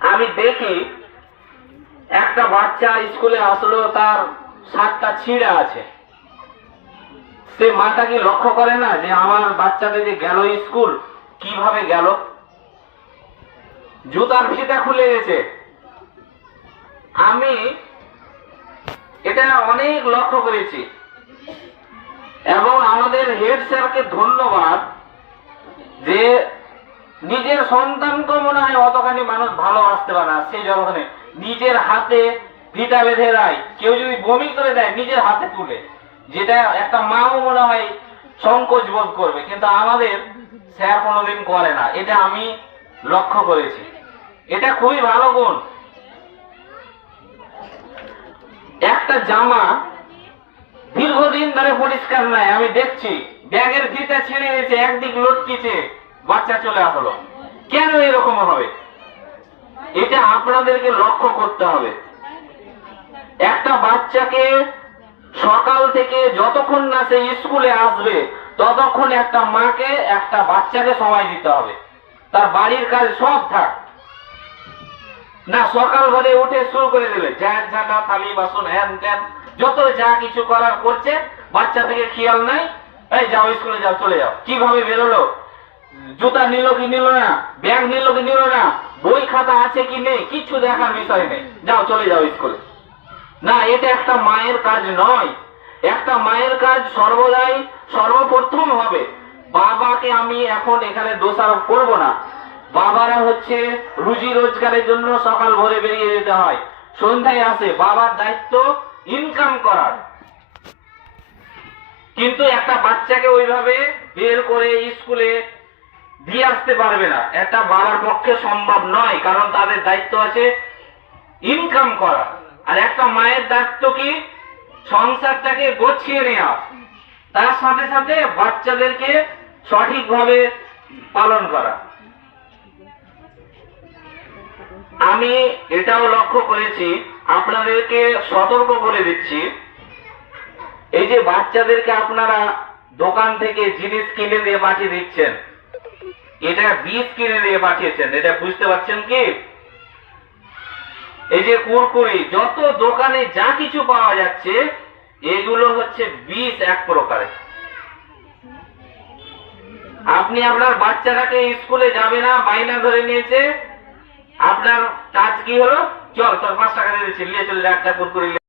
আমি দেখি একটা বাচ্চা স্কুলে আসলো, তার শার্টটা ছিঁড়া আছে। সে মাটা কি লক্ষ্য করে না যে আমার বাচ্চাটা যে গেল স্কুল কিভাবে গেল? জুতার ফিতা খুলে গেছে। আমি এটা অনেক লক্ষ্য করেছি এবং আমাদের হেড স্যারকে ধন্যবাদ যে নিজের সন্তানকে মনে হয় অতখানি মানুষ ভালোবাসতে পারে না, সেই যতখানি নিজের হাতে ফিতা বেঁধে দেয়। কেউ যদি বমি করে দেয় নিজের হাতে তুলে, যেটা একটা মাও মনে হয় সংকোচ বোধ করবে, কিন্তু আমাদের স্যার কোনোদিন করে না। এটা আমি লক্ষ্য করেছি, এটা খুবই ভালো গুণ। একটা জামা দীর্ঘদিন ধরে পরিষ্কার নাই, আমি দেখছি ব্যাগের ফিতা ছিঁড়ে গেছে, একদিক লটকিছে, বাচ্চা চলে আসলো। কেন এরকম হবে? এটা আপনাদেরকে লক্ষ্য করতে হবে। একটা বাচ্চাকে সকাল থেকে যতক্ষণ না সে স্কুলে আসবে ততক্ষণ একটা মাকে একটা বাচ্চাকে সময় দিতে হবে। তার বাড়ির কাজ সব থাক না, সকাল ভোরে উঠে শুরু করে দেবে ঝাঁট ঝাঁটা, থালি বাসন, হ্যান ত্যান, যত যা কিছু করার করছে, বাচ্চা থেকে খেয়াল নাই। এই যাও স্কুলে যাও, চলে যাও। কিভাবে বেরোলো, জুতা নিল কি নিল না, ব্যাগ নিল কি নিল না, বই খাতা আছে কি নেই, কিছু দেখার বিষয় নেই। যাও চলে যাও স্কুলে। না, এটা একটা মায়ের কাজ নয়। একটা মায়ের কাজ সর্বদাই সর্বপ্রথম হবে। বাবাকে আমি এখন এখানে দোষারোপ করব না। বাবারা হচ্ছে রুজি রোজগারের জন্য সকাল ভোরে বেরিয়ে যেতে হয়, সন্ধ্যায় আসে। বাবার দায়িত্ব ইনকাম করার, কিন্তু একটা বাচ্চাকে ওইভাবে বের করে স্কুলে দিয়ে আসতে পারবে না, একটা বাবার পক্ষে সম্ভব নয়। কারণ তাদের দায়িত্ব আছে ইনকাম করা, আর একটা মায়ের দায়িত্ব কি সংসারটাকে গোছিয়ে নেওয়া, তার সাথে সাথে বাচ্চাদেরকে সঠিকভাবে পালন করা। আমি এটাও লক্ষ্য করেছি, আপনাদেরকে সতর্ক করে দিচ্ছি, এই যে বাচ্চাদেরকে আপনারা দোকান থেকে জিনিস কিনে দিয়ে পাঠিয়ে দিচ্ছেন, এটা বীজ কিনে দিয়ে পাঠিয়েছেন, এটা বুঝতে পারছেন কি? এই যে কুরকুরি, যত দোকানে যা কিছু পাওয়া যাচ্ছে, এগুলো হচ্ছে বীজ এক প্রকারের। আপনি আপনার বাচ্চাটাকে স্কুলে যাবে না, মাইনা ধরে নিয়েছে, আপনার কাজ কি হলো? চল তোর 5 টাকা দিয়ে দিচ্ছি, নিয়ে চলে যা একটা কুরকুরি।